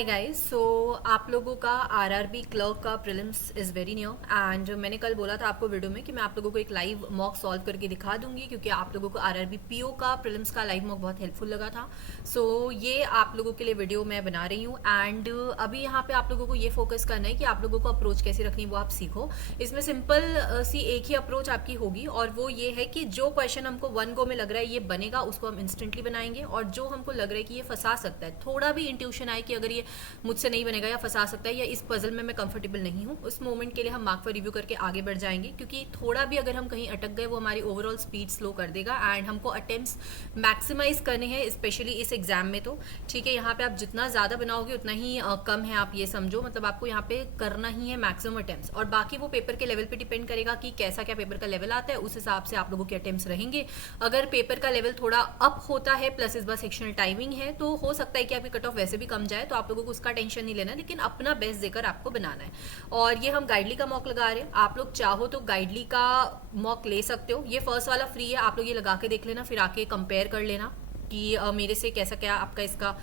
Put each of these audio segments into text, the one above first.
Hi guys. सो आप लोगों का आरआरबी क्लर्क का prelims is very new and मैंने कल बोला था आपको वीडियो में कि मैं आप लोगों को एक लाइव मॉक सॉल्व करके दिखा दूंगी क्योंकि आप लोगों को आरआरबी पीओ का प्रीलिम्स का लाइव मॉक बहुत हेल्पफुल लगा था। सो ये आप लोगों के लिए वीडियो मैं बना रही हूँ एंड अभी यहाँ पे आप लोगों को ये फोकस करना है कि आप लोगों को अप्रोच कैसे रखनी है वो आप सीखो। इसमें सिंपल सी एक ही अप्रोच आपकी होगी और वो ये है कि जो क्वेश्चन हमको वन गो में लग रहा है ये बनेगा उसको हम इंस्टेंटली बनाएंगे, और जो हमको लग रहा है कि ये फंसा सकता है, थोड़ा भी इंट्यूशन आए कि अगर ये मुझसे नहीं बनेगा या फंसा सकता है या इस पजल में मैं कंफर्टेबल नहीं हूँ, उस मोमेंट के लिए हम मार्क पर रिव्यू करके आगे बढ़ जाएंगे। क्योंकि थोड़ा भी अगर हम कहीं अटक गए वो हमारी ओवरऑल स्पीड स्लो कर देगा एंड हमको अटेम्प्ट्स मैक्सिमाइज करने हैं, स्पेशली इस एग्जाम में। तो ठीक है, यहाँ पे आप जितना ज़्यादा बनाओगे उतना ही कम है, आप ये समझो। मतलब आपको यहाँ पे करना ही है मैक्सिमम अटेम्प्ट्स, और बाकी वो पेपर के लेवल पे डिपेंड करेगा कि कैसा क्या पेपर का लेवल आता है, उस हिसाब से आप लोगों के अटेम्प्ट्स रहेंगे। अगर पेपर का लेवल थोड़ा अप होता है प्लस इस बार सेक्शनल टाइमिंग है तो हो सकता है कि आपकी कट ऑफ वैसे भी कम जाए, तो आप लोगों को उसका टेंशन नहीं लेना, लेकिन अपना बेस्ट देकर आपको बनाना है। और ये हम गाइडली का मॉक लगा रहे हैं, आप लोग चाहो तो गाइडली का मॉक ले सकते हो। ये फर्स्ट वाला फ्री है, आप लोग ये लगा के देख लेना, फिर आके कंपेयर कर लेना कि मेरे से कैसा क्या आपका इसका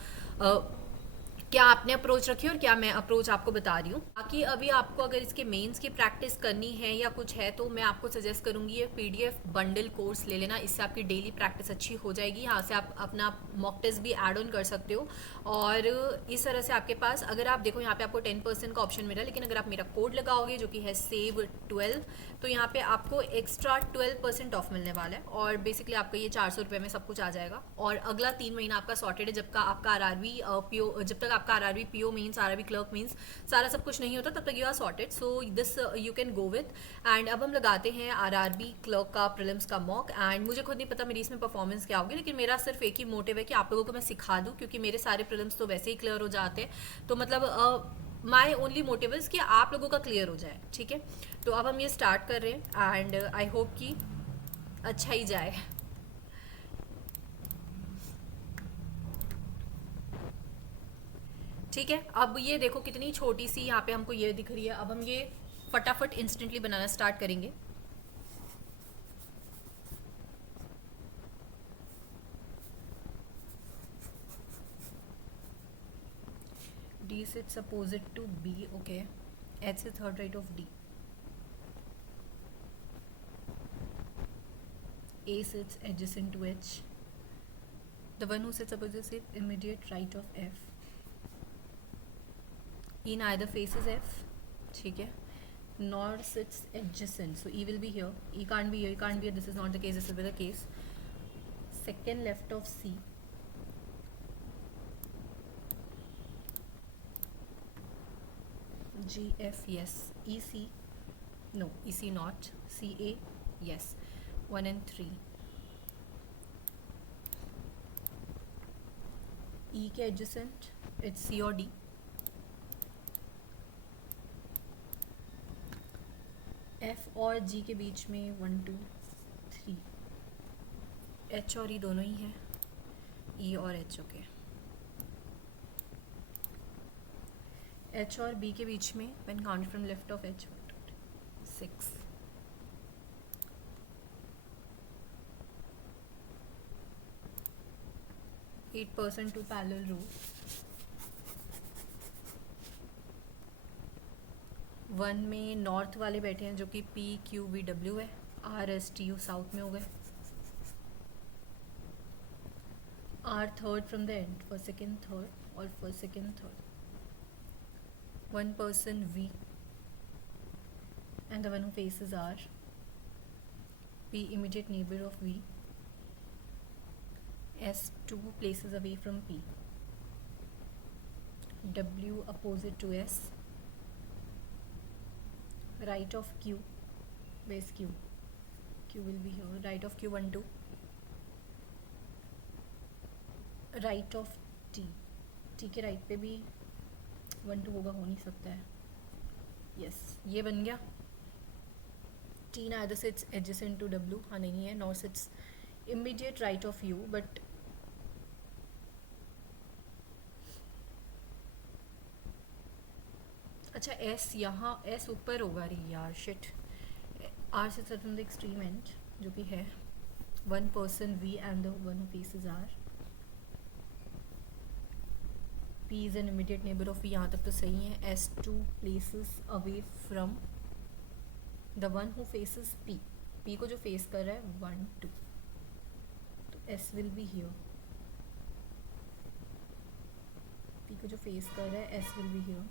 क्या आपने अप्रोच रखी और क्या मैं अप्रोच आपको बता रही हूँ। बाकी अभी आपको अगर इसके मेंस की प्रैक्टिस करनी है या कुछ है तो मैं आपको सजेस्ट करूँगी ये पीडीएफ बंडल कोर्स ले लेना, इससे आपकी डेली प्रैक्टिस अच्छी हो जाएगी। यहाँ से आप अपना मॉक टेस्ट भी ऐड ऑन कर सकते हो, और इस तरह से आपके पास, अगर आप देखो यहाँ पे आपको 10% का ऑप्शन मिला, लेकिन अगर आप मेरा कोड लगाओगे जो कि है SAVE12, तो यहाँ पे आपको एक्स्ट्रा 12% ऑफ मिलने वाला है, और बेसिकली आपका ये 400 रुपये में सब कुछ आ जाएगा। और अगला 3 महीना आपका सॉर्टेड है, जब का आपका आरआरबी पीओ, जब तक आपका RRB PO means RRB clerk means सारा सब कुछ नहीं होता, तब तक you are sorted. So this you can go with. And अब हम लगाते हैं आरआरबी क्लर्क का प्रीलिम्स का मॉक। एंड मुझे खुद नहीं पता मेरी इसमें परफॉर्मेंस क्या होगी, लेकिन मेरा सिर्फ एक ही मोटिव है कि आप लोगों को मैं सिखा दूँ, क्योंकि मेरे सारे प्रीलिम्स तो वैसे ही क्लियर हो जाते हैं। तो मतलब माई ओनली मोटिव इज कि आप लोगों का क्लियर हो जाए। ठीक है, तो अब हम ये स्टार्ट कर रहे हैं एंड आई होप कि अच्छा ही जाए। ठीक है, अब ये देखो कितनी छोटी सी यहाँ पे हमको ये दिख रही है। अब हम ये फटाफट इंस्टेंटली बनाना स्टार्ट करेंगे। D sits opposite to B, okay. H is third right of D. A sits adjacent to H. The one who sits opposite sits immediate right of F. E neither faces F. ठीक है. Nor sits adjacent. So E will be here. E can't be here. E can't be here. This is not the case. This will be the case. Second left of C. G F, yes. E C, no. E C not. C A, yes. 1 and 3. E के adjacent it's C or D. F और G के बीच में 1 2 3. H और E दोनों ही हैं. E और H, okay. H और B के बीच में when counted from left of H 6. Eight person to parallel row. 1 में नॉर्थ वाले बैठे हैं जो कि PQVW है. RSTU साउथ में हो गए. R third from the end, first second third और first second third. 1 person V and the one who faces R. P immediate neighbor of V. S 2 places away from P. W opposite to S. Right of Q. Where's Q? Q will be here. Right of Q 1 2. Right of T. T के right पे भी 1 2 होगा, हो नहीं सकता है. Yes, ये बन गया. T neither sits adjacent to W, हाँ नहीं है, nor sits immediate right of U, but अच्छा S यहाँ, S ऊपर होगा. रही यार, shit. R sits at the extreme end जो कि है 1 person V and the one who faces R. P is an immediate neighbor of V, यहाँ तक तो सही है. S2 places away from the one who faces P. P को जो फेस कर रहा है 1 2, तो S will be here. P को जो फेस कर रहा है S will be here.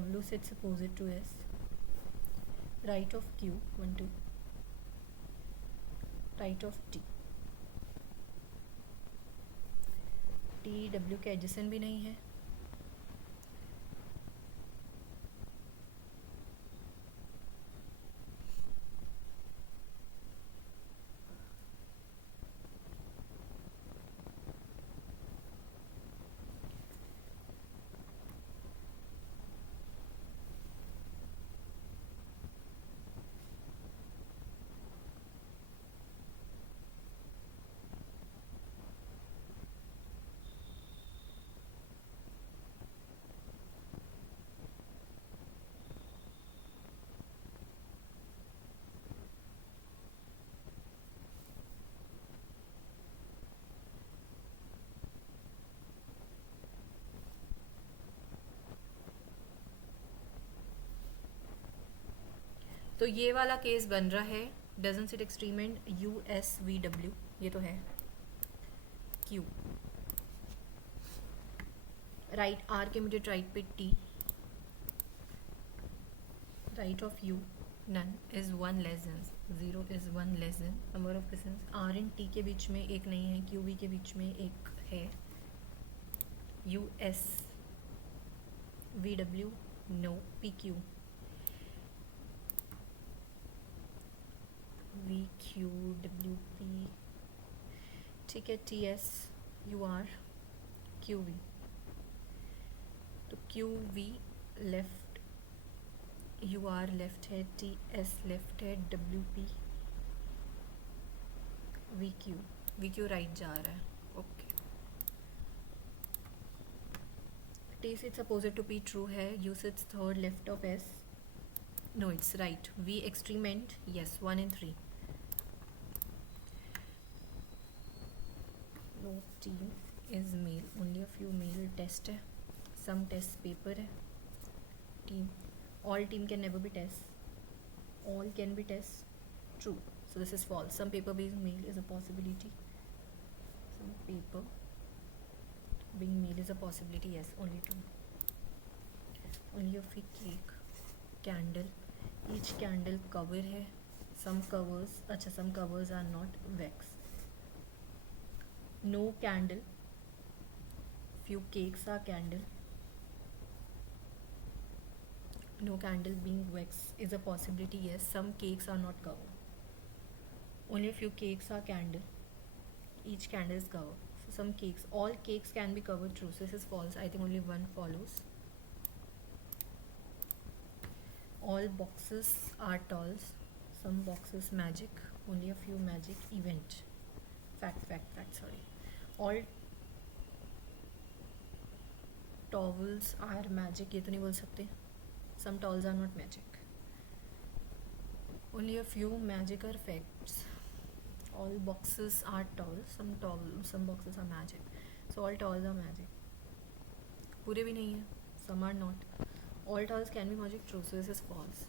W sits opposite to S. Right of Q 1 2. Right of T. T W के एडजेसेंट भी नहीं है. तो ये वाला केस बन रहा है doesn't sit extreme and USVW. ये तो है Q. राइट R के इमीडिएट राइट पे T. Right of U none is 1 less than 0 is 1 less than number of persons. R and T के बीच में एक नहीं है, QV के बीच में एक है. USVW no. PQ VQWP ठीक है. TS UR QV. तो QV लेफ्ट, UR लेफ्ट है, TS लेफ्ट है, WP VQ राइट जा रहा है. Okay. T sits opposite to P true है. U sits third left of S. No, it's right. V extreme end, yes, 1 and 3. No team is male, only a few male test है. Some test paper है. Team, all team can never be test. All can be test. True. So this is false. Some paper being male is a possibility. Some paper being male is a possibility. Yes, only true. Only a fig cake. Candle. Each candle cover है. Some covers, अच्छा, some covers are not wax. No candle. Few cakes are candle. No candle being wax is a possibility. Yes, some cakes are not cover. Only a few cakes are candle. Each candle is cover. So some cakes, all cakes can be covered. True. So this is false. I think only one follows. All boxes are dolls. Some boxes magic. Only a few magic. Event. Fact. Sorry. All towels are magic. ये तो नहीं बोल सकते. Some towels are not magic. Only a few magic are facts. All boxes are towels. Some boxes are magic. So all towels are magic. पूरे भी नहीं है. Some are not. All towels can be magic. True. So this is false.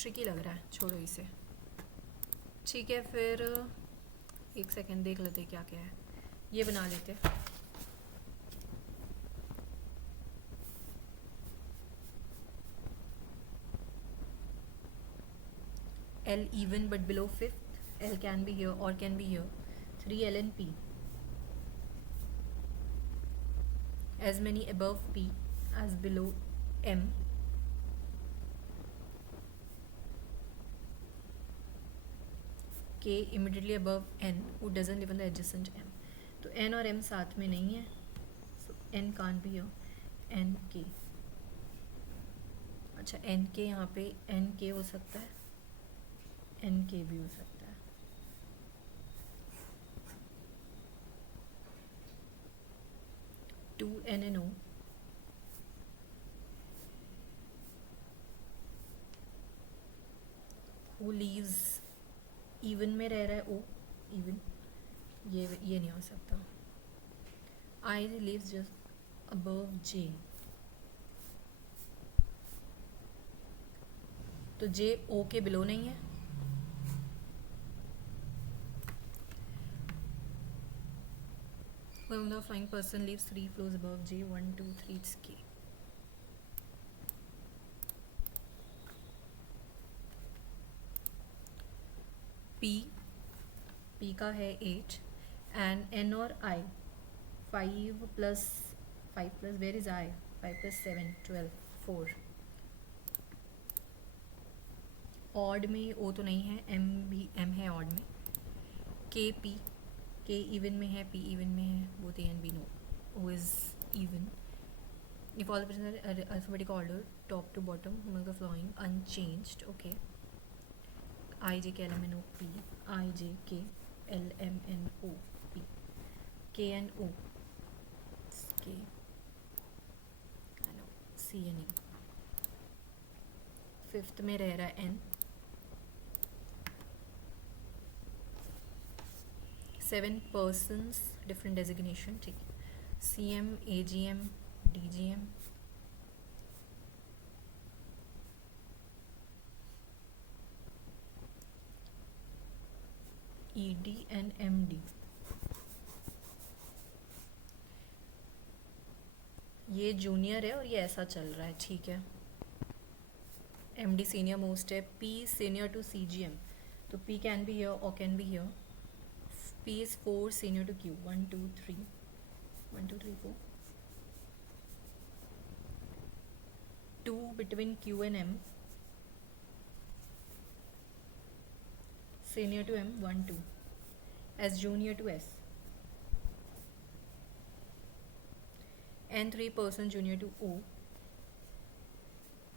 Tricky लग रहा है, छोड़ो इसे. ठीक है, फिर एक सेकेंड देख लेते क्या क्या है. ये बना लेते. L even but below fifth. L can be here or can be here. 3L and P. As many above P as below M. K immediately above N who doesn't live in the adjacent M. तो N और M साथ में नहीं है. So N can't be here. N K. अच्छा, N K यहाँ पे N K हो सकता है. N K भी हो सकता है. To N and O. Who even में रह रहा है ओ, इवन, ये नहीं हो सकता. आई लिव्स जस्ट अबव जे, तो जे ओ के बिलो नहीं है. When the flying person lives 3 floors above J, 1, 2, 3, it's K. P का है 8 and N और I 5 plus where is I? 5 plus 7 12 4. Odd में O तो नहीं है, M है ऑड में. K even में है, P even में है, both A and B no. O is even. If all the persons are alphabetical order, top to bottom, among the following unchanged, okay. I J K L M N O P, I J K L M N O P, K and O, K and O, C and E. Fifth में रह रहा है N. 7 persons, different designation, ठीक है. CM, AGM, DGM, ED and MD. ये junior है और ये ऐसा चल रहा है, ठीक है. MD सीनियर मोस्ट है. P सीनियर टू CGM, तो P कैन बी हियर और can be here. P is 4 senior to Q. 1, 2, 3. 1, 2, 3, 4. 2 between Q and M. Senior to M. 1, 2. S junior to S. N 3 person junior to O.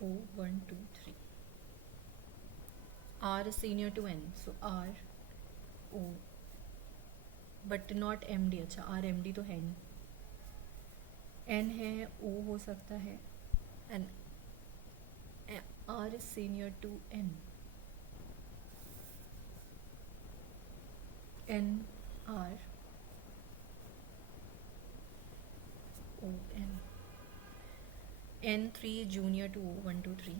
O 1, 2, 3. R senior to N. So R, O. But not MD. अच्छा, R MD तो है नहीं. N है, O हो सकता है, and R is senior to N. N R O N. N 3 junior to O. 1, 2, 3.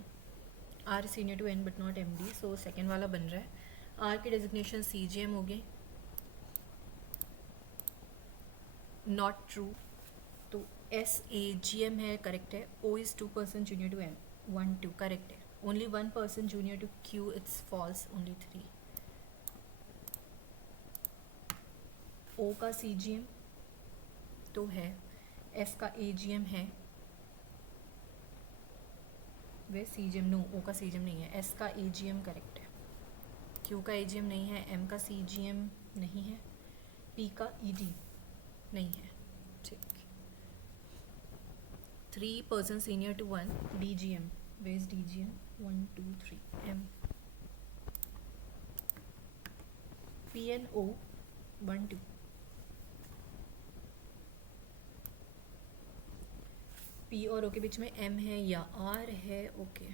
R senior to N but not MD, so second वाला बन रहा है. R की डेजिग्नेशन CGM हो गई. नॉट ट्रू, तो S AGM है, करेक्ट है. O is 2 person junior to M. 1, 2 correct है. Only 1 person junior to Q, it's false. Only 3. O का CGM तो है, S का AGM है. वे CGM नो, O का CGM नहीं है. S का AGM करेक्ट है. Q का AGM नहीं है. M का CGM नहीं है. P का ED नहीं है, ठीक. 3 person senior to 1. DGM, where is DGM? 1, 2, 3. M. P and O 1, 2. P और O के बीच में M है या R है, okay.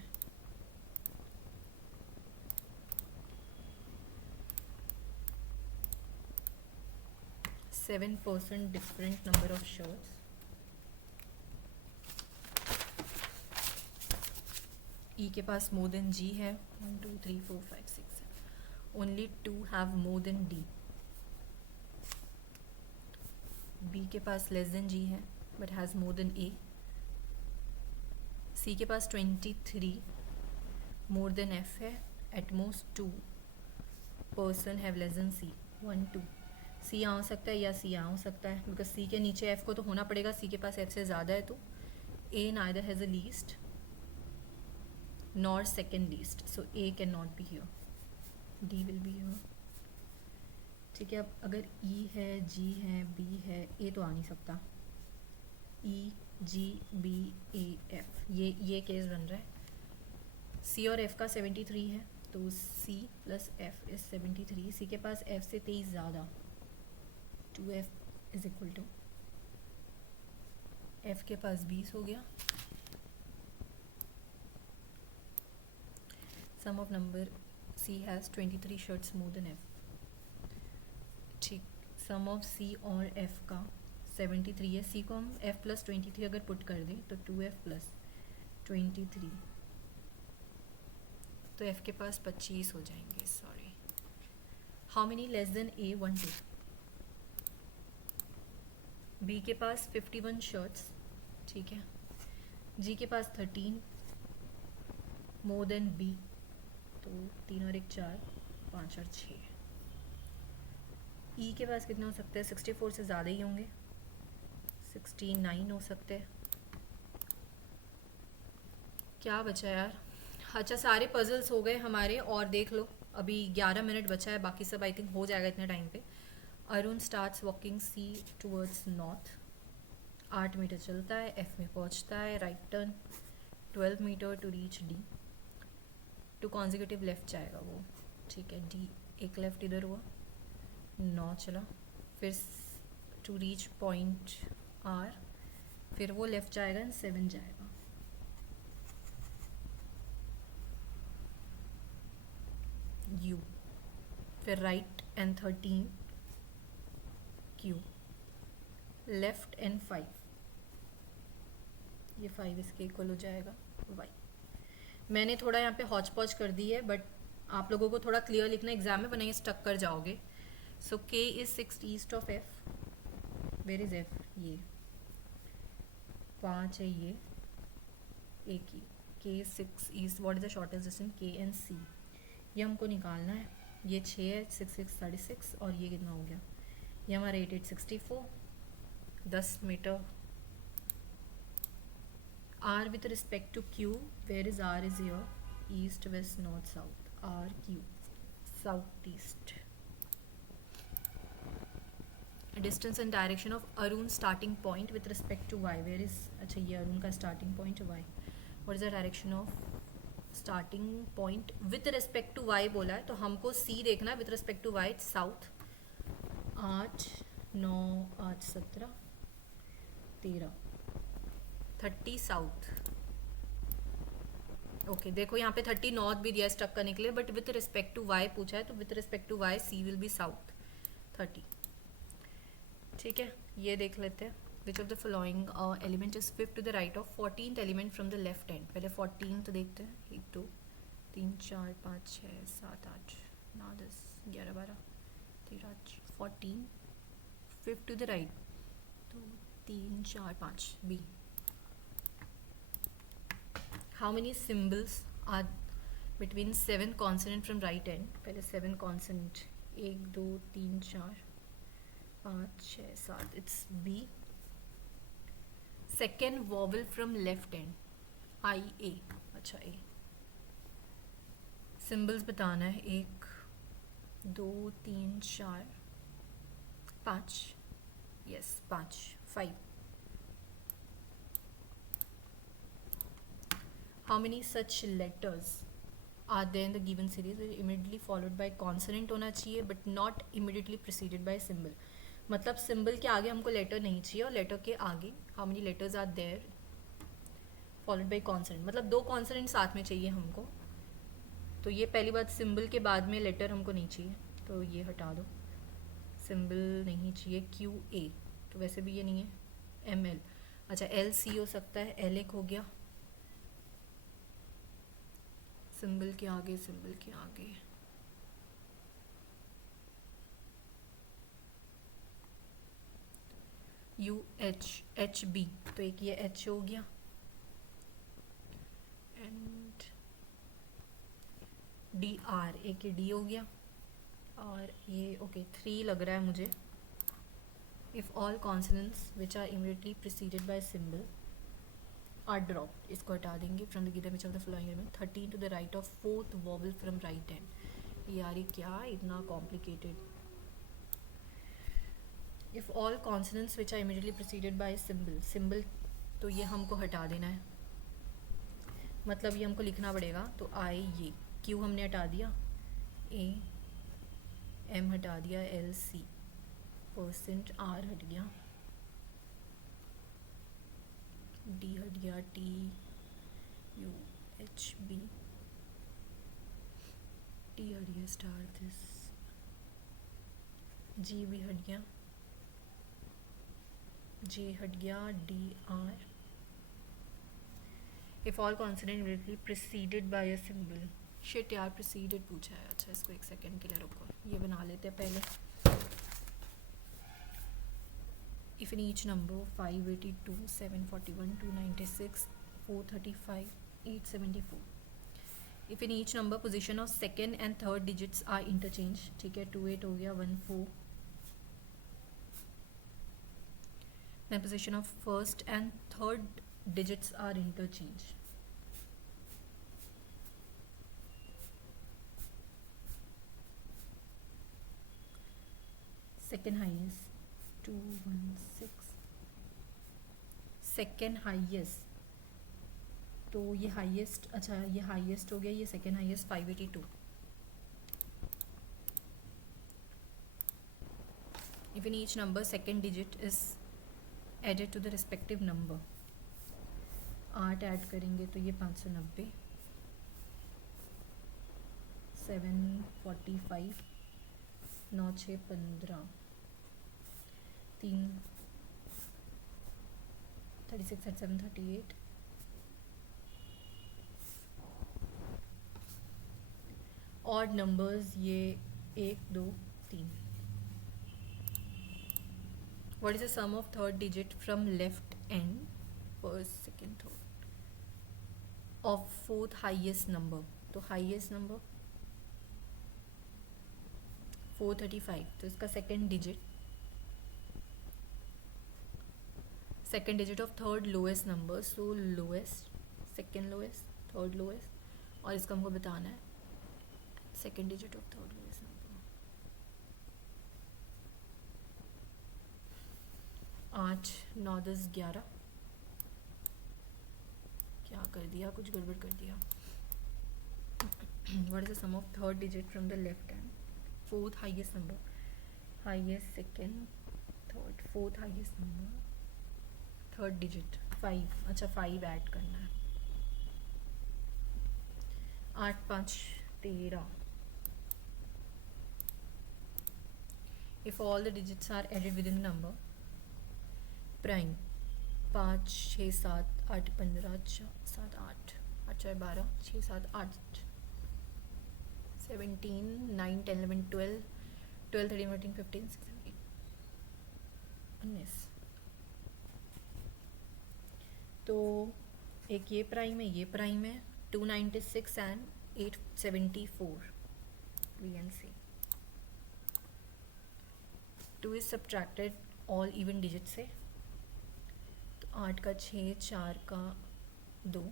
Seven % different number of shirts. E के पास more than G है. 1, 2, 3, 4, 5, 6, 7. Only 2 have more than D. B के पास less than G है but has more than A. C के पास 23 more than F है. At most 2 person have less than C. 1, 2. C आ सकता है या C आ सकता है, बिकॉज C के नीचे F को तो होना पड़ेगा. C के पास F से ज़्यादा है, तो A neither has a least nor second least, so A cannot be here. D will be here. ठीक है. अब अगर E है, G है, B है, A तो आ नहीं सकता. E G B A F, ये केस बन रहा है. C और F का 73 है, तो C plus F is 73. C के पास F से 23 ज़्यादा. 2F is equal to F के पास 20 हो गया. Sum of number C has 23 shirts more than F. ठीक, सम ऑफ सी और एफ का 73 है। सी को हम एफ प्लस 23 अगर पुट कर दें तो 2f प्लस 23, तो एफ के पास 25 हो जाएंगे। Sorry, how many less than A 1 2। B के पास 51 शर्ट्स, ठीक है। जी के पास 13 मोर देन बी, तो 3 और 1 4, 5 और 6। ई के पास कितने हो सकते हैं? 64 से ज़्यादा ही होंगे, 69 हो सकते हैं। क्या बचा यार? अच्छा, सारे पजल्स हो गए हमारे, और देख लो अभी 11 मिनट बचा है, बाकी सब आई थिंक हो जाएगा इतने टाइम पे। Arun starts walking C towards north, 8 meter चलता है, एफ में पहुंचता है, right turn 12 meter to reach D, 2 consecutive left जाएगा वो, ठीक है। डी एक लेफ्ट इधर हुआ, 9 चला, फिर टू रीच पॉइंट आर, फिर वो लेफ्ट जाएगा एंड 7 जाएगा। यू, फिर right and 13 Q, left and 5, ये 5 इसके इक्वल हो जाएगा वाई। मैंने थोड़ा यहाँ पे हॉच पॉच कर दी है, बट आप लोगों को थोड़ा क्लियर लिखना, एग्जाम में बनाइए स्टक कर जाओगे। So K is 6 east of F, where is F? ये 5 है, ये ए की, K 6 east, what is the shortest distance K and C, ये हमको निकालना है। ये 6 है, 6 6 36, और ये कितना हो गया? ये हमारा 8 8 64, 10 metre. R with respect to Q, where is R is here? East, west, north, south. R, Q, southeast. Distance and direction of Arun's starting point with respect to Y. Where is, अच्छा ये अरुण का starting point Y. What is the direction of starting point with respect to Y बोला है, तो हमको C देखना है with respect to Y, south। 8 9 8 17 13 30 south. Okay, देखो यहाँ पे 30 नॉर्थ भी दिया स्टक करने के लिए, but with respect to Y पूछा है, तो with respect to Y C will be south 30, ठीक है। ये देख लेते हैं, which of the following element is fifth to the right of 14th element from the left hand. पहले 14 तो देखते हैं, 1 2 3 4 5 6 7 8 9 10 11 12 13 14, फिफ्थ टू द राइट, तो 3 4 5 B. How many symbols are between 7 consonant from right end? पहले 7 consonant, 1 2 3 4 5 6 7, it's B. Second vowel from left end, I A, अच्छा A। symbols बताना है, 1 2 3 4 5, yes 5 5। How many such letters are there in the given series? Immediately followed by consonant होना चाहिए, but not immediately preceded by symbol। मतलब symbol के आगे हमको letter नहीं चाहिए, और letter के आगे how many letters are there followed by consonant, मतलब 2 consonant साथ में चाहिए हमको। तो ये पहली बात, symbol के बाद में letter हमको नहीं चाहिए, तो ये हटा दो, symbol नहीं चाहिए। Q A, तो वैसे भी ये नहीं है। M L, अच्छा L C हो सकता है, L एक हो गया, सिंबल के आगे, सिंबल के आगे यू एच, एच बी, तो एक ये एच हो गया, एंड डी आर, एक ये डी हो गया, और ये ओके 3 लग रहा है मुझे। If all consonants which are immediately preceded by symbol are dropped, इसको हटा देंगे from the given which of the following element. 13 to the right of 4th vowel from right hand. यार ये क्या इतना complicated. If all consonants which are immediately preceded by symbol, symbol तो ये हमको हटा देना है, मतलब ये हमको लिखना पड़ेगा, तो आई, ये क्यू हमने हटा दिया, ए एम हटा दिया, एल सी परसेंट, आर हट गया, डी हट गया, T U H B, T हट गया, स्टार दिस, जी भी हट गया, जे हट गया, D R. If all consonant immediately preceded by a symbol, shit यार प्रीसीडेड पूछा है। अच्छा इसको एक सेकंड के लिए रुको, ये बना लेते हैं पहले। If in each number 582, 741, 296, 435, 874. If in each number position of second and third digits are interchanged, ठीक है 28 हो गया, 14. Then position of first and third digits are interchanged. Second highest 216. Second highest, तो ये हाईएस्ट, अच्छा ये हाईएस्ट हो गया, ये second highest 582. If in each number second digit is added to the respective number, 8 add करेंगे तो ये 590, 745, 9 6 15, 3 36 37 38. ऑड नंबर्स ये 1 2 3. What is the sum of third digit from left end, first second third, of fourth highest number? तो highest number 435, तो इसका second digit of third lowest number, so lowest, second lowest, third lowest, और इसका हमको बताना है second digit of third lowest number. 8 9 10 11, क्या कर दिया, कुछ गड़बड़ कर दिया. What is the sum of third digit from the left hand, fourth highest number, highest, second, third, fourth highest number, third digit 5. अच्छा 5 ऐड करना है. 8 5 13. If all the digits are added within the number, prime 5 6 7 8 15 7 8 8 12 6 7 8 17 9 10 11 12 12 13 14 15 16 19. तो एक ये prime है, ये prime है, 296 and 874 we can see. 2 is subtracted all even digit से, तो 8 का 6 4 का 2,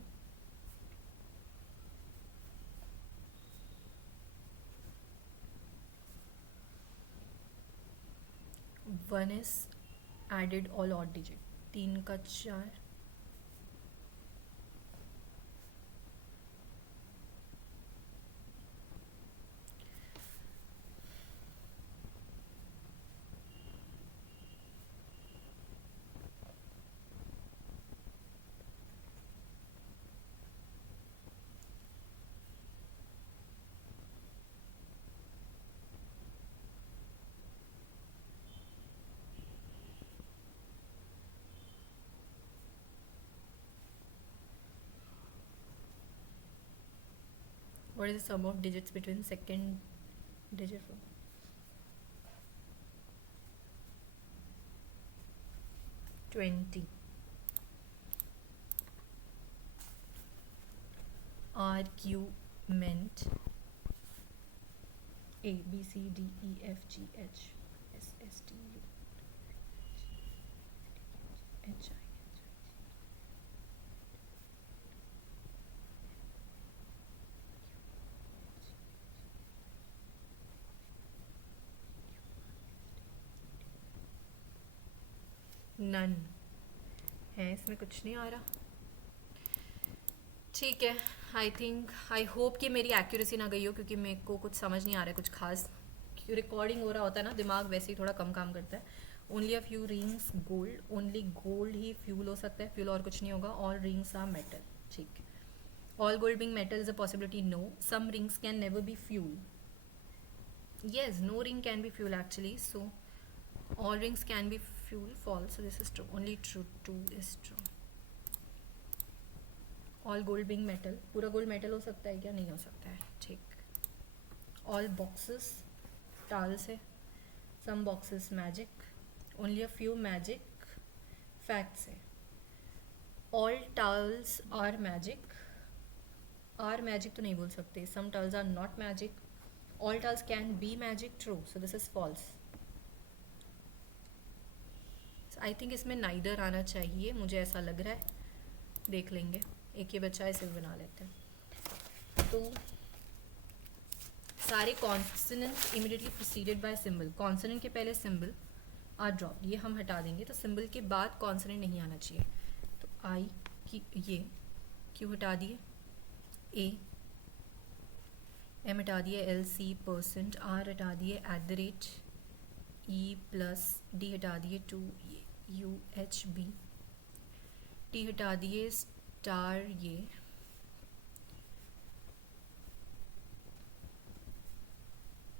1 is added all odd digit, 3 का 4, what is the sum of digits between second digit from 20. Argument A B C D E F G H S S T U H I. None है, इसमें कुछ नहीं आ रहा. ठीक है, I think I hope कि मेरी एक्यूरेसी ना गई हो, क्योंकि मेरे को कुछ समझ नहीं आ रहा है कुछ खास. रिकॉर्डिंग हो रहा होता है ना, दिमाग वैसे ही थोड़ा कम काम करता है. Only a few rings gold, only gold ही फ्यूल हो सकता है, फ्यूल और कुछ नहीं होगा. All rings are metal. ठीक, all gold being metal is a possibility, no. Some rings can never be fuel, Yes, no ring can be fuel actually. So all rings can be fuel. False. So this is true. Only true. 2 is true. All gold being metal. पूरा gold metal हो सकता है क्या? नहीं हो सकता है. ठीक. ऑल बॉक्सेस टाल्स है. Some boxes magic. Only a few magic. Facts है. All tolls are magic. Are magic तो नहीं बोल सकते. Some tolls are not magic. All tolls can be magic. True. So this is false. I think इसमें neither आना चाहिए, मुझे ऐसा लग रहा है. देख लेंगे. एक ही बच्चा है, इसे भी बना लेते हैं. तो सारे consonants immediately preceded by symbol. Consonant के पहले सिंबल आर ड्रॉप. ये हम हटा देंगे. तो सिंबल के बाद कॉन्सोनेंट नहीं आना चाहिए. तो आई की ये क्यू हटा दिए. ए एम हटा दिए. L C percent. आर हटा दिए. At the rate. E plus D हटा दिए. T U H B. T हटा दिए. स्टार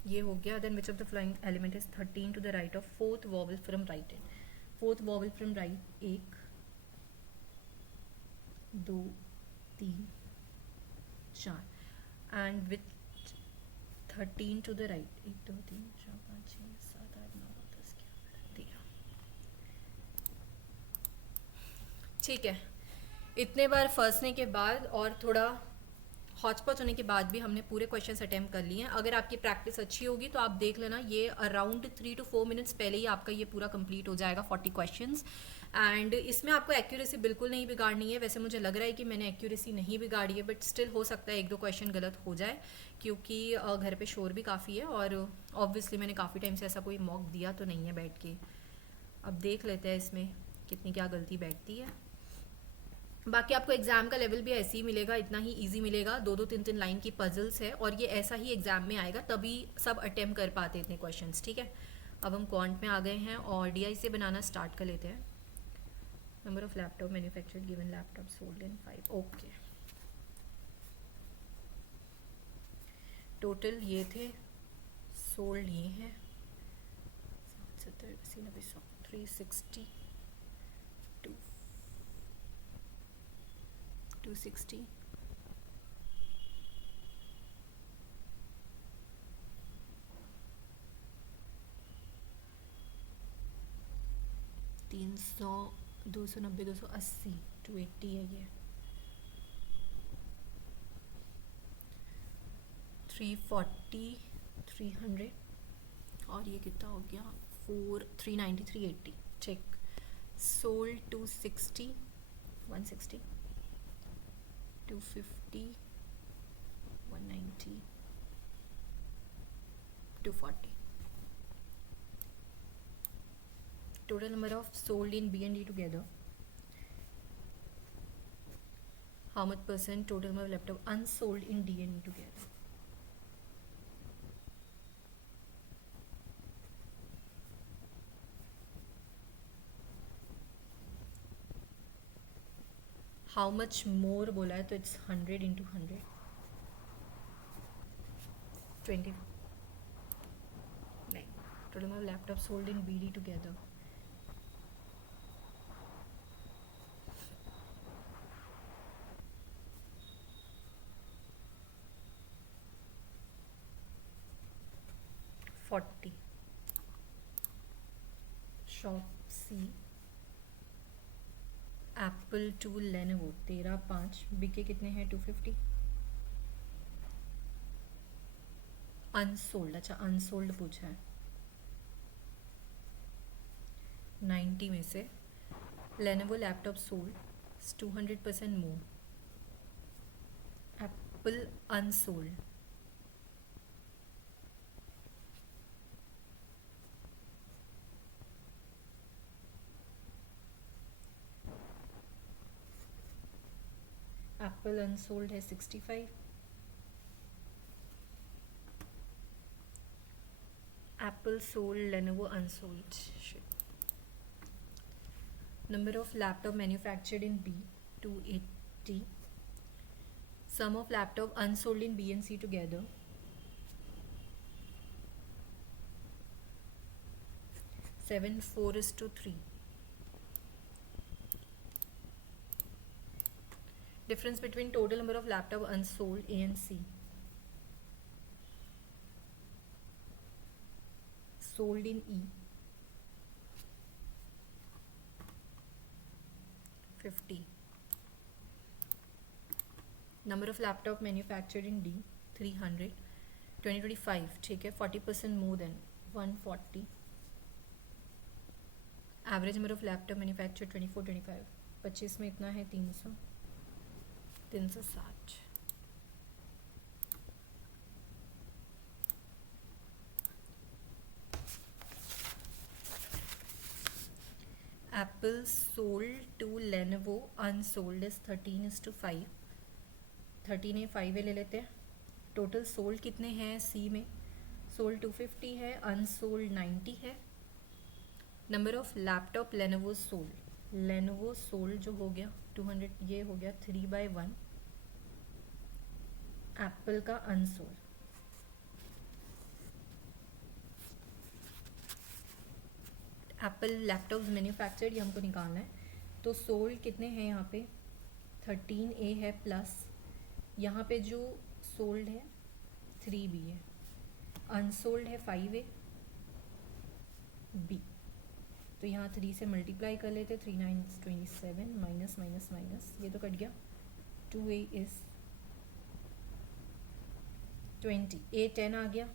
ये हो गया. Then which of the following element is 13 to the right of fourth vowel from right hand. Fourth vowel from right. 1 2 3 4 and with 13 to the right. 1 2 3 4 5 6 7 8 9 10 11 13. ठीक है. इतने बार फंसने के बाद और थोड़ा हॉचपॉच होने के बाद भी हमने पूरे क्वेश्चंस अटेम्प्ट कर लिए हैं. अगर आपकी प्रैक्टिस अच्छी होगी तो आप देख लेना, ये अराउंड 3 to 4 मिनट्स पहले ही आपका ये पूरा कंप्लीट हो जाएगा 40 क्वेश्चंस. एंड इसमें आपको एक्यूरेसी बिल्कुल नहीं बिगाड़नी है. वैसे मुझे लग रहा है कि मैंने एक्यूरेसी नहीं बिगाड़ी है, बट स्टिल हो सकता है 1-2 क्वेश्चन गलत हो जाए, क्योंकि घर पे शोर भी काफ़ी है और ऑब्वियसली मैंने काफ़ी टाइम से ऐसा कोई मॉक दिया तो नहीं है बैठ के. अब देख लेते हैं इसमें कितनी क्या गलती बैठती है. बाकी आपको एग्जाम का लेवल भी ऐसे ही मिलेगा, इतना ही इजी मिलेगा. 2-2 3-3 लाइन की पजल्स है और ये ऐसा ही एग्जाम में आएगा, तभी सब अटेम्प्ट कर पाते इतने क्वेश्चंस. ठीक है. अब हम क्वांट में आ गए हैं और डीआई से बनाना स्टार्ट कर लेते हैं. Number of laptop manufactured given laptop sold in 5. Okay. Total ये थे. सोल्ड ये हैं 70 80 90 100 360 260 300 290 280 280 है ये. 340 300 और ये कितना हो गया 390 380. ठीक. Sold 260 160 250 190 240. Total number of sold in B and D together. How much percent total number of laptop unsold in D and E together? How much more बोला है तो it's 100 into 100 20. नहीं. Total number of laptops sold in BD together. Shop C. Apple to Lenovo 13 5. बिके कितने हैं 250. Unsold. अच्छा unsold पूछा है. 90 में से Lenovo laptop sold 200% more. Apple unsold. Apple unsold है 65. Apple sold Lenovo unsold. Number of laptop manufactured in B 280. Sum of laptop unsold in B and C together. 7:4:3. Difference between total number of laptop unsold A and C. Sold in E 50. Number of laptop manufactured in D 300. 2025 ठीक है 40% more than 140. Average number of laptop manufactured 24-25. 25 में इतना है 300 360. Apple sold to Lenovo unsold is 13:5. 13 है 5 ले लेते हैं. Total sold कितने हैं सी में? सोल्ड 250 है, अनसोल्ड 90 है. Number of laptop Lenovo sold जो हो गया 200, ये हो गया 3/1. एप्पल का अनसोल्ड. एप्पल लैपटॉप्स मैन्युफैक्चर्ड ये हमको निकालना है. तो सोल्ड कितने हैं यहाँ पे? 13A है प्लस यहाँ पे जो सोल्ड है 3B है, अनसोल्ड है 5A B. तो यहाँ 3 से मल्टीप्लाई कर लेते. 3 9 27 माइनस माइनस माइनस ये तो कट गया. 2A is 20. A 10 आ गया,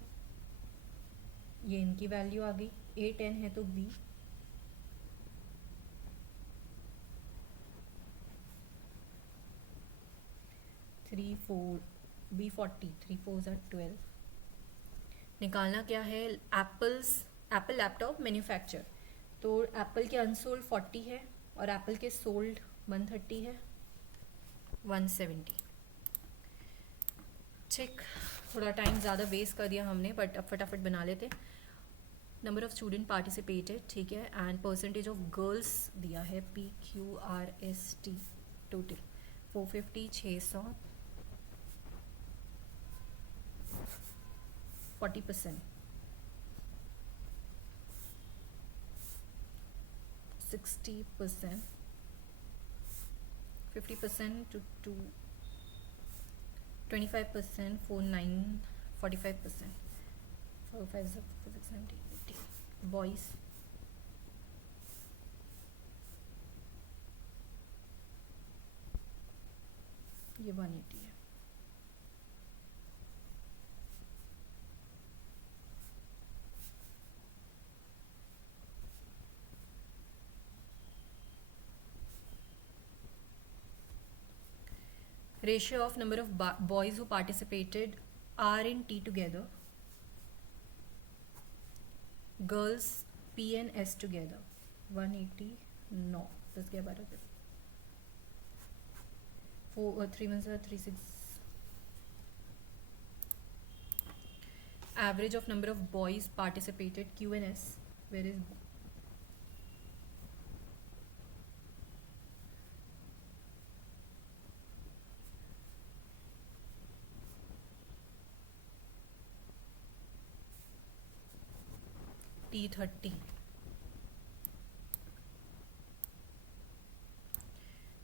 ये इनकी वैल्यू आ गई. A 10 है तो B 3 4 B 40. 3 4 12. निकालना क्या है? Apple laptop manufacture. तो एप्पल के अनसोल्ड 40 है और एप्पल के सोल्ड 130 है 170. ठीक, थोड़ा टाइम ज़्यादा वेस्ट कर दिया हमने बट अब फटाफट बना लेते. नंबर ऑफ स्टूडेंट पार्टिसिपेटेड ठीक है एंड परसेंटेज ऑफ गर्ल्स दिया है PQRST. टोटल 450 600 40%. 60%. 50% to 25%. 49 45%. 4 5 6 7 80. Boys ये 180 है. Ratio of number of boys who participated R and T together, girls P and S together 180. No, 10 के 12 4 3 1 3 6. Average of number of boys participated Q and S, where is T 30.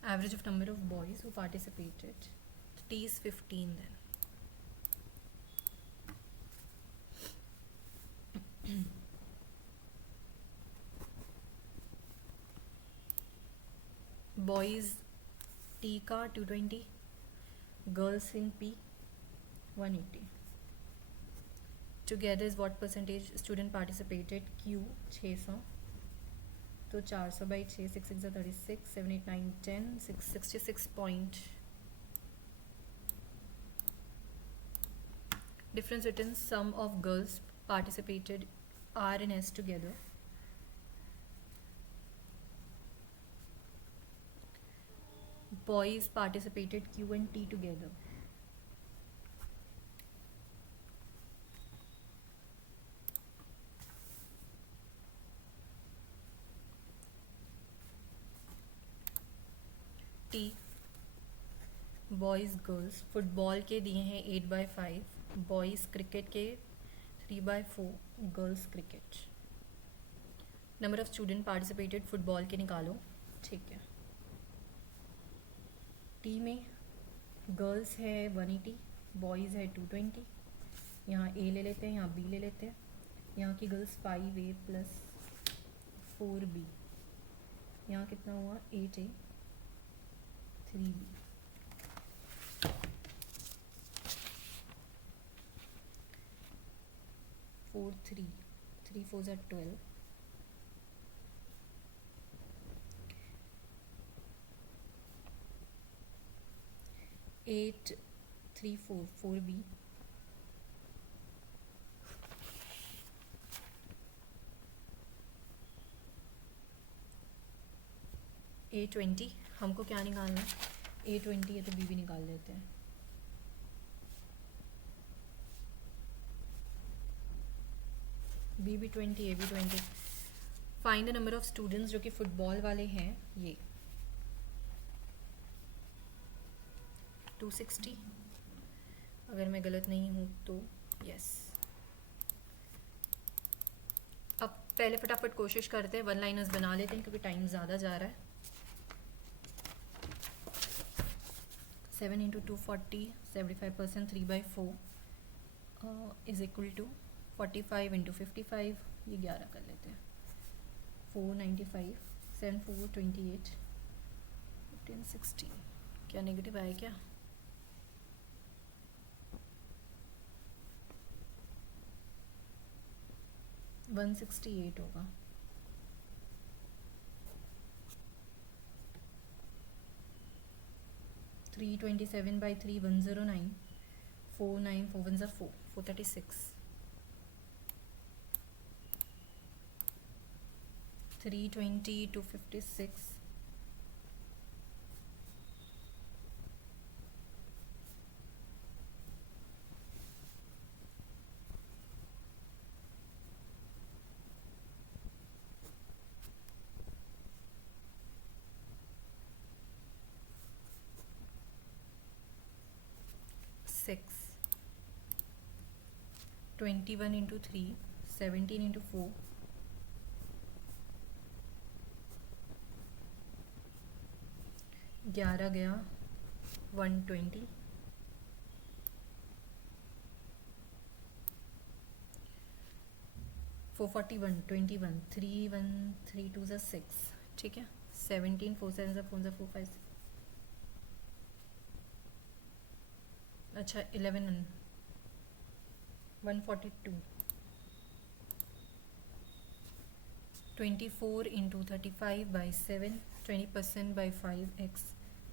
Average of number of boys who participated T is 15 then. Boys T का 220, girls in P 180. Together is what percentage student participated? Q 600. तो 400 by 6 6 6 36 7 8 9 10 66 point. Difference written sum of girls participated R and S together. Boys participated Q and T together. T boys girls. Football के दिए हैं 8/5, boys cricket के 3/4, girls cricket. Number of student participated football के निकालो। ठीक है, T में girls है 180, बॉयज़ है 220। यहाँ ए ले लेते हैं, यहाँ बी ले लेते हैं। यहाँ की गर्ल्स 5A प्लस 4B, यहाँ कितना हुआ 8A 3B। 4 3 3 4 are 12, 8 3 4 4B, A20। हमको क्या निकालना है, A20 है तो B भी निकाल लेते हैं। B भी 20, A भी 20। Find the number of students जो कि फुटबॉल वाले हैं, ये 260, अगर मैं गलत नहीं हूँ तो यस। अब पहले फटाफट कोशिश करते हैं, वन लाइनर्स बना लेते हैं क्योंकि टाइम ज़्यादा जा रहा है। 7 into 240, 75%, 3/4 is equal to 45 into 55, ये 11 कर लेते हैं। 495, 7 4 28, 15 16। क्या नेगेटिव आया क्या? वन 168 होगा। थ्री 27/3 109, 4 9 4 1 4 436, 320 256, 6, 21 इंटू 3, 17 इंटू 4, 11 गया 120, 441 21, 3 1 3 2 6। ठीक है, 17 4 7 4 4 5। अच्छा 11 142, 24 into 35/7, 20% by 5x,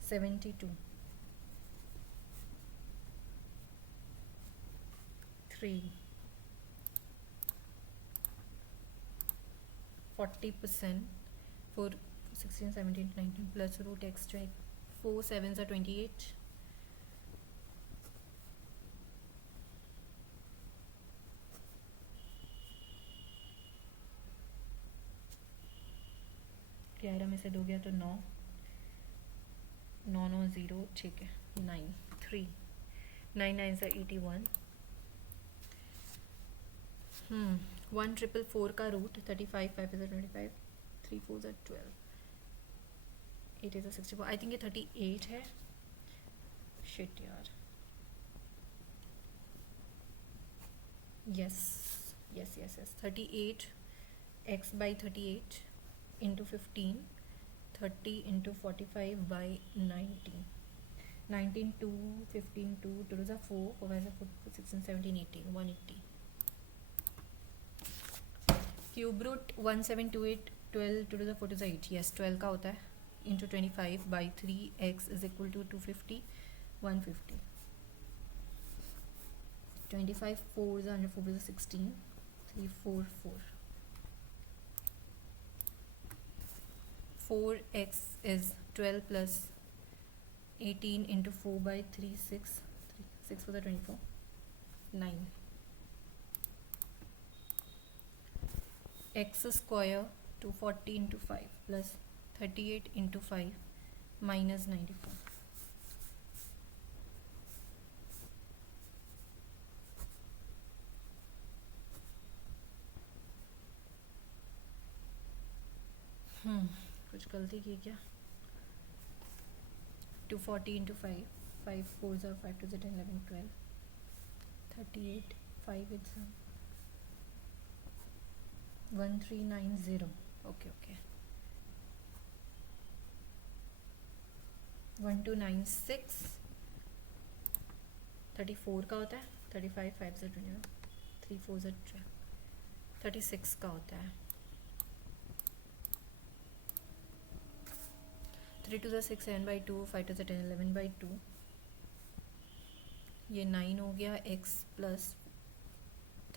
72, 3, 40%, 4 16 17 19 plus root x, 4 7s are 28, 11 में से 2 गया तो 9 9 9 0। ठीक है, 9 3 9 9 से 81। 1 4 4 का root 35, 5 is 25, 3 4 is 12, 8 is 64। I think ये 38 है। शिट यार, yes yes yes yes 38 x/38 into 15, 30 into 45/19, 19 2 15 2 2 is 4 4 is 16 17 18 180। Cube root 1728 12 2 to 4 is 8, yes 12 का होता है, into 25/3 x is equal to 250 150। 25 4 is 104 is 16 344। 4x is 12 plus 18 into 4/3 6 6 for the 24 9। x square 240 into 5 plus 38 into 5 minus 94। कुछ गलती की क्या? 240 into 5, 5 4 ज़ा 5 2 ज़ा 10 11 12 38 5 8 ज़ा 1390. Okay okay 1296. 34 का होता है, 35 5 ज़ा 21 3 4 ज़ा 12 36 का होता है, 3 2 ज़ा 6 7 बाई 2 5 2 ज़ा 10 11 बाई 2. ये 9 हो गया x प्लस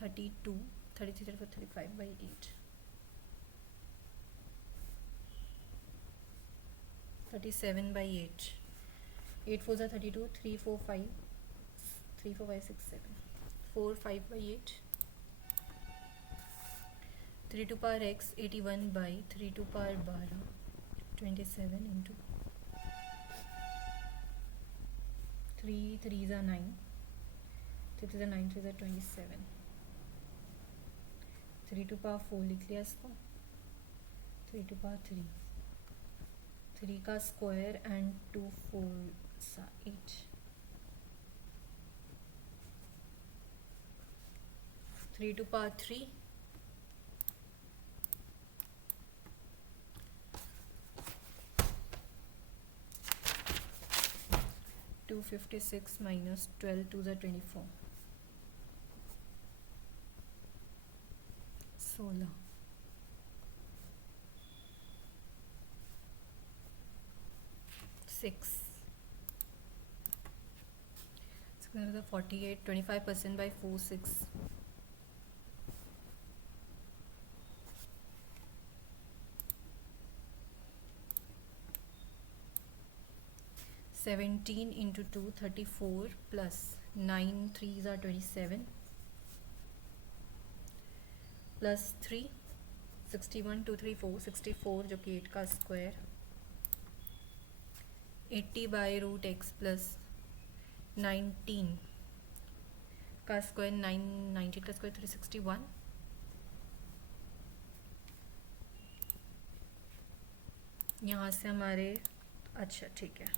32 33 34 35 बाई 8 37 बाई 8 8 4 ज़ा 32 3 4 5 3 4 5 6 7 4 5 by 8 3 to power x 81 by 3 to power 12 27 into 3 3 ज़ा 9 3 3 ज़ा 9 3 ज़ा 27 3 टू पावर 4 लिख लिया इसको 3 टू पावर 3 3 का स्क्वायर एंड 2 4 सा 8 3 to power 3 256 minus 12 to the 24 16 6 48 25% by 4 6 17 into 2 34 plus 9 3s are 27 plus 3 61 2 3 4 64 जो कि 8 का square 80 by root x plus 19 का स्क्वायर 19 का स्क्वायर 361 यहाँ से हमारे अच्छा ठीक है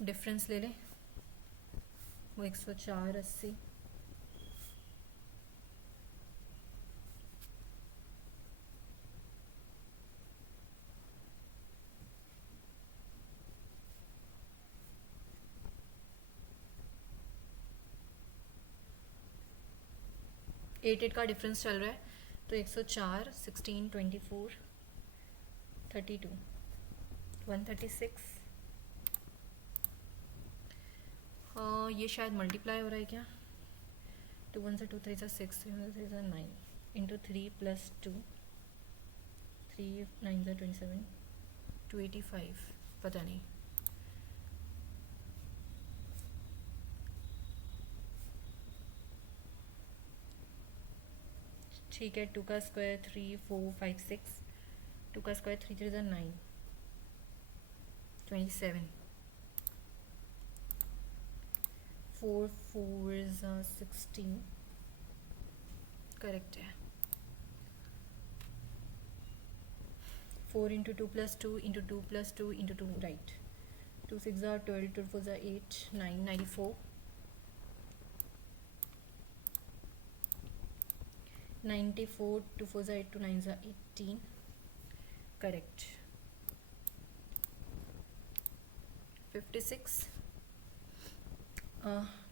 डिफरेंस ले लें वो 104 80 8 का डिफरेंस चल रहा है तो 104 16 24 32 136 ये शायद मल्टीप्लाई हो रहा है क्या 2 1 से 2 3 से 6 3 1 3 से 9 इंटू 3 प्लस 2 3 9 से 27 285 पता नहीं ठीक है 2 का स्क्वायर 3 4 5 6 2 का स्क्वायर 3 3 9 27 4 4 16 करेक्ट है 4 into 2 plus 2 into 2 plus 2 into 2 right 2 6 12 2 4 8 9 94 94 2 4 8 2 9 18 correct 56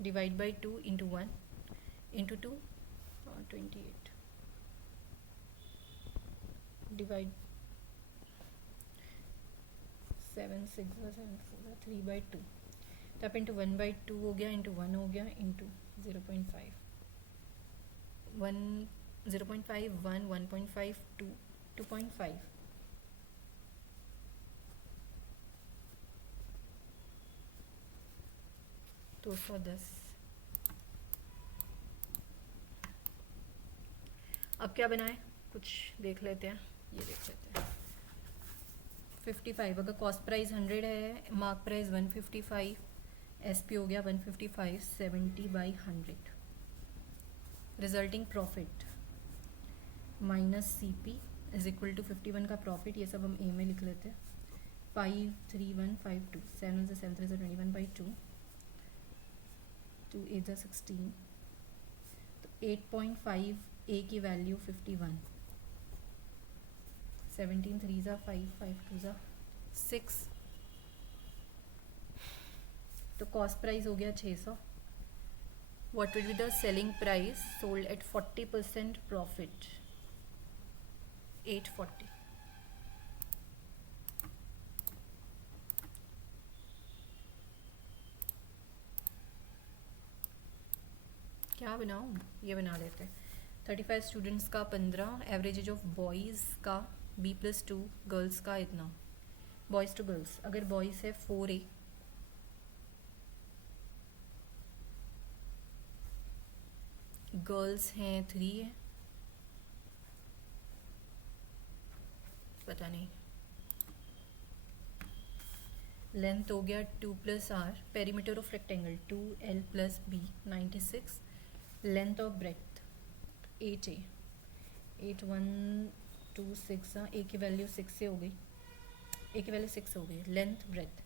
divide by 2 into 1 into 2 28 divide 7 6 7 4 3 by 2 तब इंटू 1 by 2 हो गया इंटू 1 हो गया इंटू 0.5 1 0.5 1 1.5 2 2.5 210 अब क्या बनाए कुछ देख लेते हैं ये देख लेते हैं 55 अगर कॉस्ट प्राइस 100 है मार्क प्राइस 155 एसपी हो गया 155 70 by 100 resulting profit minus CP is equal to 51 का प्रॉफिट, ये सब हम ए में लिख लेते हैं. 53152, 7 से 7 से 21/2, 2 8 16, तो 8.5 ए की वैल्यू 51, 17 3 5, 5 2 6, तो कॉस्ट प्राइस हो गया 600. What will be the selling price sold at 40% profit? 840. क्या बनाऊँ? ये बना लेते हैं. 35 स्टूडेंट्स का 15, एवरेज एज ऑफ बॉयज़ का B+2, गर्ल्स का इतना. बॉयज़ टू गर्ल्स, अगर बॉयज़ है 4A, गर्ल्स हैं 3A, पता नहीं. लेंथ हो गया 2+R, perimeter of rectangle 2L+B 96, length of breadth 8A, 8126, A की वैल्यू 6 से हो गई, ए की वैल्यू 6 हो गई. लेंथ ब्रेथ,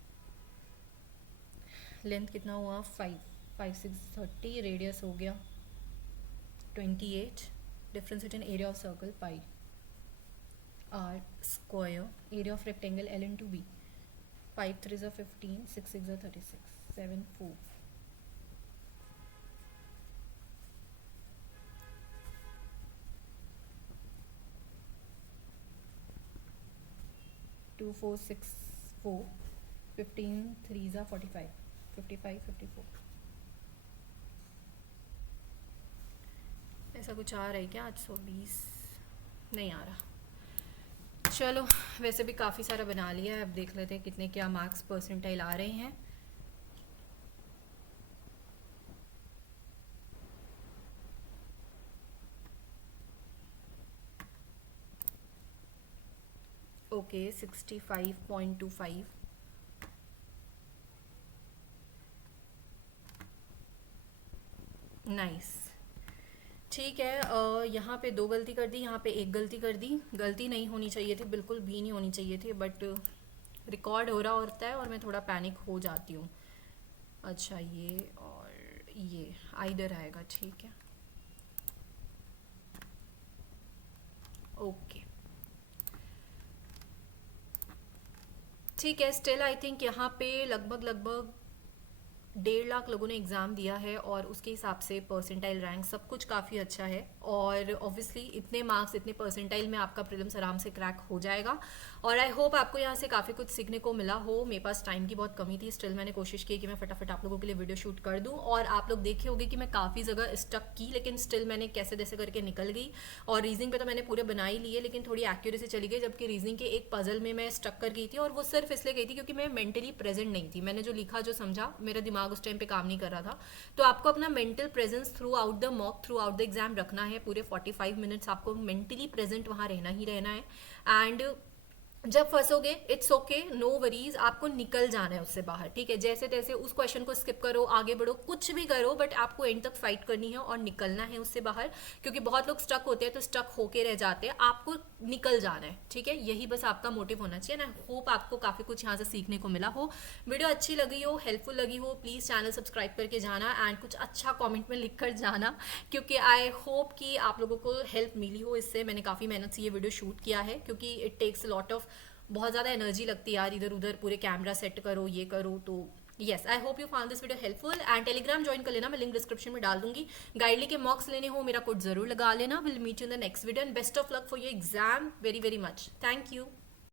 लेंथ कितना हुआ 5 6 30, रेडियस हो गया 28, difference between area of circle pi, R square, area of rectangle L into B, 5 3 15, 6 6 36, 7 4, 2 4 6 4, 15 3 45, 55 54. ऐसा कुछ आ रहा है क्या? 820 नहीं आ रहा. चलो, वैसे भी काफ़ी सारा बना लिया है, अब देख लेते हैं कितने क्या मार्क्स परसेंटाइल आ रहे हैं. Okay 65.25, nice. ठीक है, यहाँ पे 2 गलती कर दी, यहाँ पे 1 गलती कर दी. गलती नहीं होनी चाहिए थी, बिल्कुल भी नहीं होनी चाहिए थी, बट रिकॉर्ड हो रहा होता है और मैं थोड़ा पैनिक हो जाती हूँ. अच्छा, ये और ये आइडर आएगा, ठीक है. ओके, ठीक है. स्टिल आई थिंक यहाँ पे लगभग 1.5 लाख लोगों ने एग्ज़ाम दिया है और उसके हिसाब से परसेंटाइल रैंक सब कुछ काफ़ी अच्छा है. और ऑब्वियसली इतने मार्क्स, इतने परसेंटाइल में आपका प्रीलिम्स आराम से क्रैक हो जाएगा. और आई होप आपको यहाँ से काफ़ी कुछ सीखने को मिला हो. मेरे पास टाइम की बहुत कमी थी, स्टिल मैंने कोशिश की कि मैं फटाफट आप लोगों के लिए वीडियो शूट कर दूँ. और आप लोग देखे होंगे कि मैं काफ़ी जगह स्टक की, लेकिन स्टिल मैंने कैसे जैसे करके निकल गई. और रीजनिंग पे तो मैंने पूरे बना ही लिए, लेकिन थोड़ी एक्यूरेसी चली गई. जबकि रीजनिंग के एक पजल में मैं स्टक कर गई थी, और वो सिर्फ इसलिए गई थी क्योंकि मैं मेंटली प्रेजेंट नहीं थी. मैंने जो लिखा, जो समझा, मेरा दिमाग उस टाइम पे काम नहीं कर रहा था. तो आपको अपना mental presence through out the mock, through out the exam रखना है. पूरे 45 मिनट्स आपको मेंटली प्रेजेंट वहाँ रहना ही रहना है. एंड जब फंसोगे, इट्स ओके, नो वरीज, आपको निकल जाना है उससे बाहर. ठीक है, जैसे तैसे उस क्वेश्चन को स्किप करो, आगे बढ़ो, कुछ भी करो, बट आपको एंड तक फाइट करनी है और निकलना है उससे बाहर. क्योंकि बहुत लोग स्टक होते हैं तो स्टक होके रह जाते हैं, आपको निकल जाना है. ठीक है, यही बस आपका मोटिव होना चाहिए. ना होप आपको काफ़ी कुछ यहाँ से सीखने को मिला हो. वीडियो अच्छी लगी हो, हेल्पफुल लगी हो, प्लीज़ चैनल सब्सक्राइब करके जाना एंड कुछ अच्छा कॉमेंट में लिख कर जाना, क्योंकि आई होप कि आप लोगों को हेल्प मिली हो इससे. मैंने काफ़ी मेहनत से ये वीडियो शूट किया है, क्योंकि इट टेक्स लॉट ऑफ, बहुत ज़्यादा एनर्जी लगती है यार, इधर उधर पूरे कैमरा सेट करो, ये करो. तो yes, I hope you found this video helpful. And Telegram join कर लेना, मैं लिंक डिस्क्रिप्शन में डाल दूंगी. गाइडली के मॉक्स लेने हो, मेरा कोड जरूर लगा लेना. Will meet you in the next video and best of luck for your exam. Very very much. Thank you.